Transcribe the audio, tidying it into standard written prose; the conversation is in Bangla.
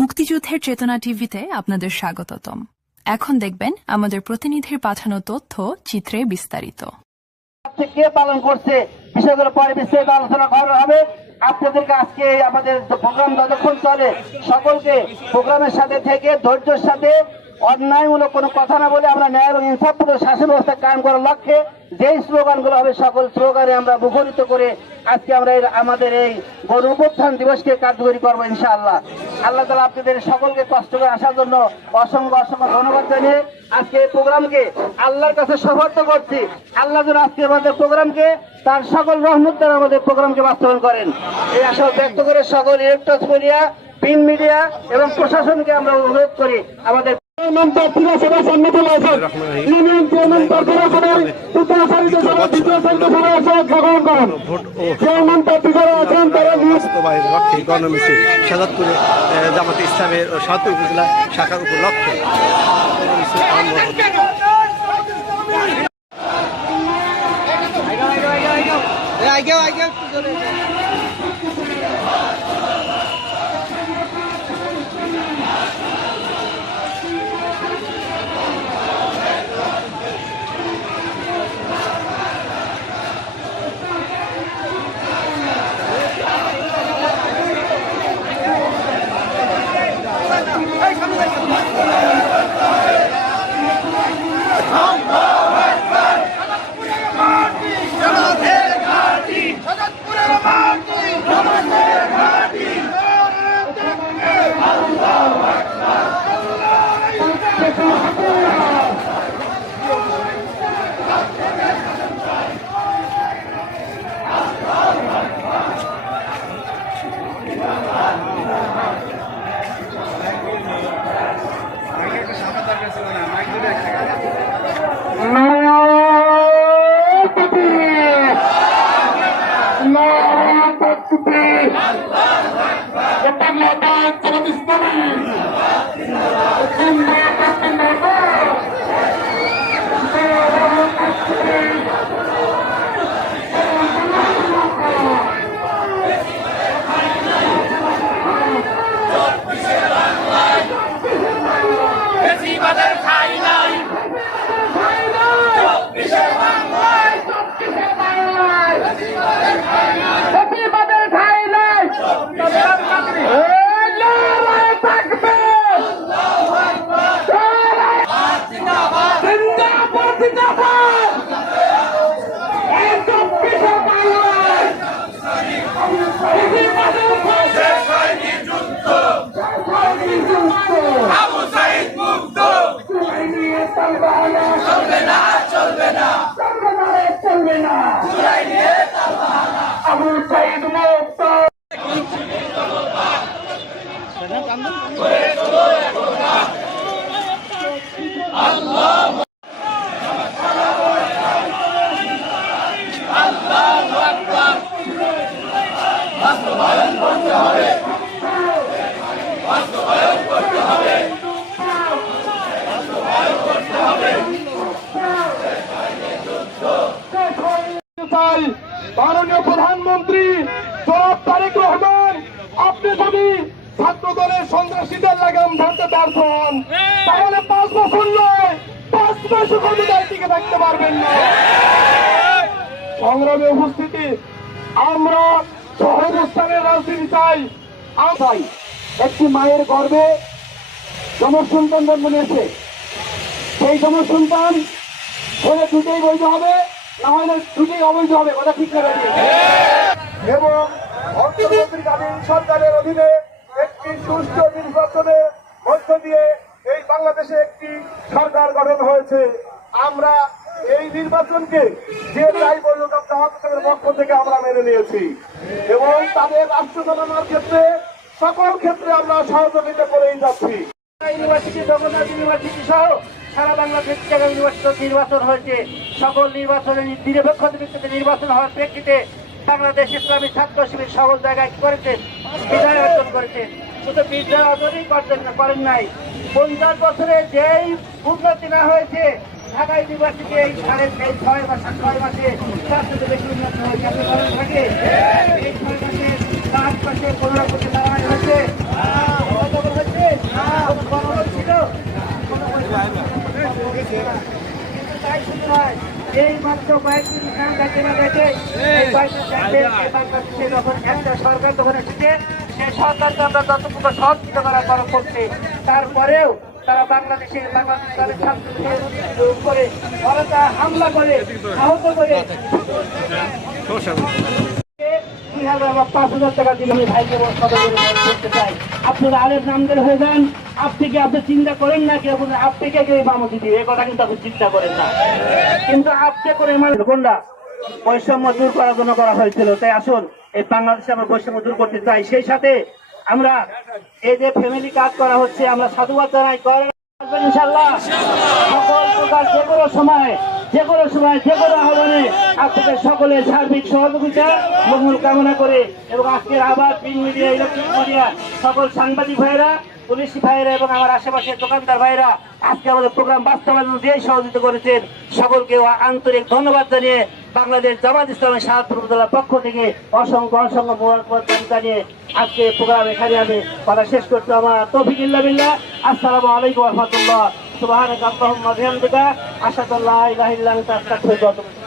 মুক্তিযুদ্ধের চেতনা টিভিতে আপনাদের স্বাগতম। এখন দেখবেন আমাদের প্রতিনিধির পাঠানো তথ্য চিত্রে বিস্তারিত। কে পালন করছে বিষয়গুলো পরে বিস্তারিত আলোচনা করা হবে। আপনাদেরকে আজকে আমাদের প্রোগ্রাম যতক্ষণ চলে সকলকে প্রোগ্রামের সাথে থেকে ধৈর্যের সাথে অন্যায়মূলক কোনো কথা না বলে আমরা ন্যায় এবং ইনসাফপূর্ণ শাসন ব্যবস্থা কায়েম করার লক্ষ্যে যেই স্লোগানগুলো হবে সকল স্লোগানে আমরা মুখরিত করে আজকে আমরা আমাদের এই গণ অভ্যুত্থান দিবসকে কার্যকরী করবো ইনশাআল্লাহ। আল্লাহ তাআলা আপনাদের সকলকে কষ্ট করে আসার জন্য অসংখ্য অসংখ্য ধন্যবাদ জানিয়ে আজকে এই প্রোগ্রামকে আল্লাহর কাছে সমর্থ করছি। আল্লাহ যেন আজকে আমাদের প্রোগ্রামকে তার সকল রহমত দ্বারা আমাদের প্রোগ্রামকে বাস্তবায়ন করেন এই আশা ব্যক্ত করে সকল ইলেকট্রনিক্স মিডিয়া, প্রিন্ট মিডিয়া এবং প্রশাসনকে আমরা অনুরোধ করি আমাদের সাজাদপুরে জামাতে ইসলামের সাহায্য উপজেলা শাখার উপলক্ষে মাননীয় প্রধানমন্ত্রী জনাব তারেক রহমান, আপনি যদি ছাত্র দলের সন্ত্রাসীদের লাগাম ধরতে ব্যর্থ হন তাহলে 5 বছর নয় 5 মাস ক্ষমতায় টিকে থাকতে পারবেন না। সংগ্রামে উপস্থিতি, আমরা সহাবস্থানের রাজনীতি চাই। একটি মায়ের গর্ভে জনসন্তান জন্ম নিয়েছে, সেই জনসন্তান হলে দুটোই বৈধ হবে, না হলে দুটোই অবৈধ হবে। কথা ঠিক করে এবং অন্তর্বর্তীকালীন সরকারের অধীনে একটি সুষ্ঠু নির্বাচনের মধ্য দিয়ে এই বাংলাদেশে একটি সরকার গঠন হয়েছে। আমরা এই নির্বাচনকে যে যাই বলুক জামাতের পক্ষ থেকে আমরা মেনে নিয়েছি এবং তাদের রাষ্ট্র চালানোর ক্ষেত্রে সকল ক্ষেত্রে আমরা সহযোগিতা করেই যাচ্ছি। ইউনিভার্সিটি, জগন্নাথ ইউনিভার্সিটি সহ সারা বাংলাদেশ ইউনিভার্সিটি নির্বাচন হয়েছে। সকল নির্বাচনে নিরপেক্ষ ভিত্তিতে নির্বাচন হওয়ার প্রেক্ষিতে বাংলাদেশ ইসলামী ছাত্র শিবির সকল জায়গায় করেছে, বিজয় অর্জন করেছে। শুধু বিজয় অর্জনই করেন নাই, 50 বছরে যেই উন্নতি না হয়েছে ঢাকা ইউনিভার্সিটি এই 6.5 মাসে 400 বেশি উন্নতি হয়েছে। থাকে এই 6 মাসে 5 মাসে 15 কোটি টাকা হয়েছে। তাই শুধু নয়, এই মাত্র কয়েকদিন কাছে না দেখে এই কয়েকদিন দেখবেন এই বাংলাদেশে যখন একটা সরকার যখন এসেছে সেই সরকারকে আমরা যতটুকু সহযোগিতা করার করা করছে, তারপরেও তারা বাংলাদেশের ছাত্রদের উপরে ওরা হামলা করে আহত করে 2,000 বা 5,000 টাকা দিলে আমি ভাইকে করতে চাই। আপনারা আরেক নামদের হয়ে যান, আপনি চিন্তা করেন না কি আপনি কে মামতি দিবে, এই কথা কিন্তু আপনি চিন্তা করেন না, কিন্তু আপনি করে কোনটা বৈষম্য দূর করার জন্য করা হয়েছিল। তাই আসুন এই বাংলাদেশে আমরা বৈষম্য দূর করতে চাই। সেই সাথে আমরা এই যে ফ্যামিলি কাজ করা হচ্ছে আমরা সাধুবাদ জানাই, করেন ইনশাল্লাহ। সকল প্রকার যে কোনো সময় যে কোনো আহ্বানে আপনাদের সকলের সার্বিক সহযোগিতা মঙ্গল কামনা করে এবং আজকের আবার প্রিন্ট মিডিয়া, ইলেকট্রনিক মিডিয়া, সকল সাংবাদিক ভাইয়েরা, পুলিশ ভাইয়েরা এবং আমার আশেপাশের দোকানদার ভাইয়েরা আজকে আমাদের প্রোগ্রাম বাস্তবায়ন দিয়ে সহযোগিতা করেছেন, সকলকে আন্তরিক ধন্যবাদ জানিয়ে বাংলাদেশ জামাত ইসলামের সাহায্য উপজেলার পক্ষ থেকে অসংখ্য মোবারকবাদ জানিয়ে আজকে প্রোগ্রাম এখানে আমি কথা শেষ করতে আমার তৌফিক ইল্লা বিল্লাহ। আসসালামু আলাইকুম ওয়া রাহমাতুল্লাহ। সুবহানাকা আল্লাহুম্মা ওয়া বিহামদিকা আশহাদু আল্লা ইলাহা ইল্লা আনতা আস্তাগফিরুকা ওয়া আতুবু ইলাইক।